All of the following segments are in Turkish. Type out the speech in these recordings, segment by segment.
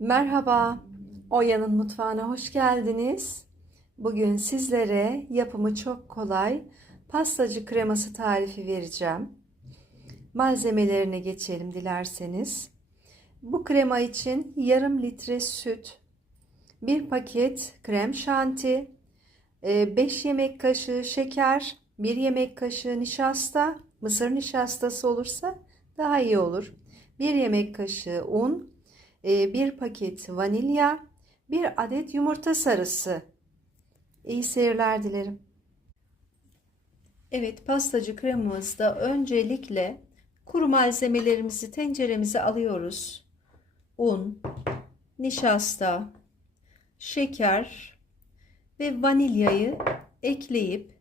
Merhaba, Oya'nın mutfağına hoş geldiniz. Bugün sizlere yapımı çok kolay pastacı kreması tarifi vereceğim. Malzemelerine geçelim dilerseniz. Bu krema için yarım litre süt, bir paket krem şanti, 5 yemek kaşığı şeker, 1 yemek kaşığı nişasta, mısır nişastası olursa daha iyi olur. 1 yemek kaşığı un, e, bir paket vanilya, bir adet yumurta sarısı. İyi seyirler dilerim. Evet pastacı kremamızda öncelikle kuru malzemelerimizi tenceremize alıyoruz. Un, nişasta, şeker ve vanilyayı ekleyip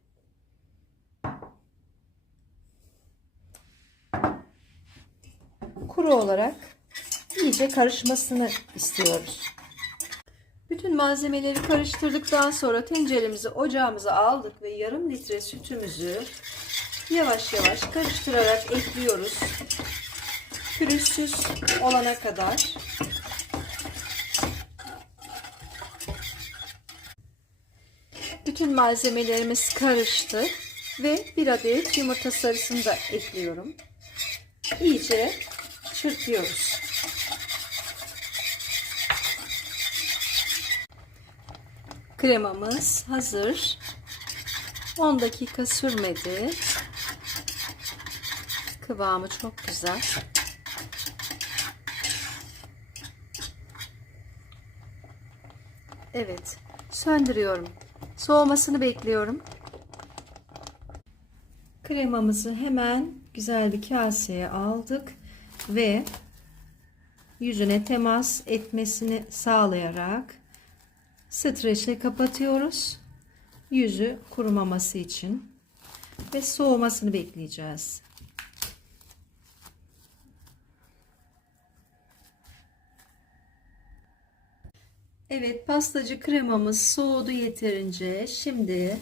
kuru olarak iyice karışmasını istiyoruz. Bütün malzemeleri karıştırdıktan sonra tenceremizi ocağımıza aldık ve yarım litre sütümüzü yavaş yavaş karıştırarak ekliyoruz. Pürüzsüz olana kadar. Bütün malzemelerimiz karıştı ve bir adet yumurta sarısını da ekliyorum. İyice çırpıyoruz. Kremamız hazır. 10 dakika sürmedi. Kıvamı çok güzel. Evet, söndürüyorum. Soğumasını bekliyorum. Kremamızı hemen güzel bir kaseye aldık ve yüzüne temas etmesini sağlayarak streçle kapatıyoruz. Yüzü kurumaması için ve soğumasını bekleyeceğiz. Evet pastacı kremamız soğudu yeterince. Şimdi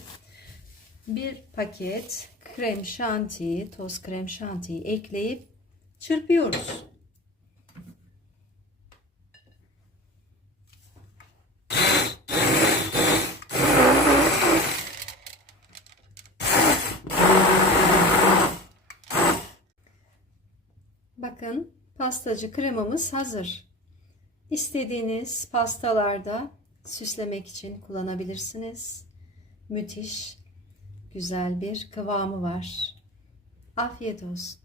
bir paket krem şanti, toz krem şantiyi ekleyip çırpıyoruz. Bakın pastacı kremamız hazır. İstediğiniz pastalarda süslemek için kullanabilirsiniz. Müthiş güzel bir kıvamı var. Afiyet olsun.